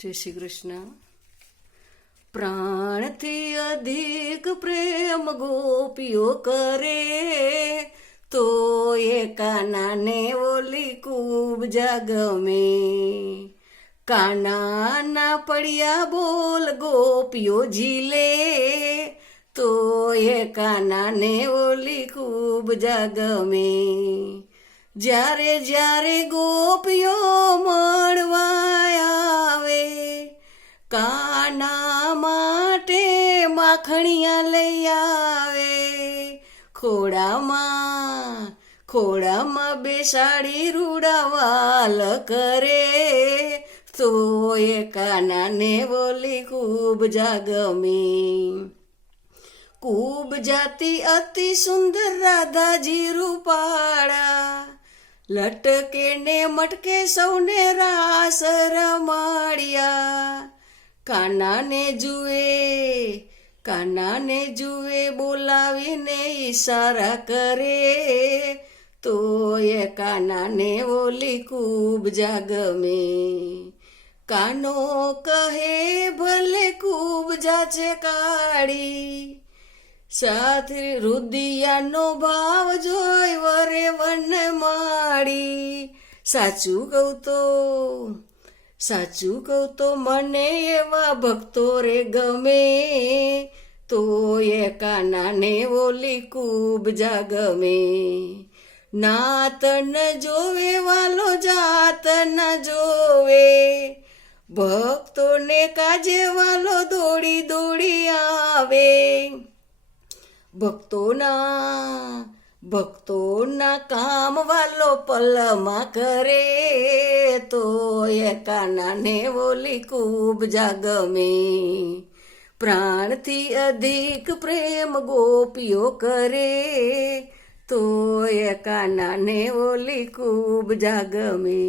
જય શ્રી કૃષ્ણ. પ્રાણથી અધિક પ્રેમ ગોપીઓ કરે, તો એ કાનાને ઓલી ખૂબ જાગમે. કાનાના પડ્યા બોલ ગોપીઓ ઝીલે, તો એ કાનાને ઓલી ખૂબ જાગમે. જ્યારે જ્યારે ગોપીઓ મળવા આવે, કાના માટે માખણિયા લઈ આવે. ખોડામાં બેસાડી રૂડાવાલ કરે, તો એ કાનાને બોલી ખૂબ જાગમે. ખૂબ જાતિ અતિ સુંદર રાધાજી રૂપાળા, લટકે ને મટકે સૌને રાસ રમાડ્યા. કાનાને જુએ બોલાવીને ઈશારા કરે, તો એ કાનાને ઓલી ખૂબ જાગમે. કાનો કહે ભલે ખૂબ જાચે કાળી, સાથે રુદિયાનો ભાવ જોઈ વરે વન માડી. સાચું કહું તો મને એવા ભક્તો રે ગમે, તો એ કાનાને ઓલી ખૂબ જાગમે. નાત ન જોવે વાલો જાત ન જોવે, ભક્તોને કાજે વાલો દોડી દોડી આવે. ભક્તોના કામ વાલો પલમાં કરે, તો એ કાનાને ઓલી ખૂબ જાગમે. પ્રાણથી અધિક પ્રેમ ગોપીઓ કરે, તો એ કાનાને ઓલી ખૂબ જાગમે.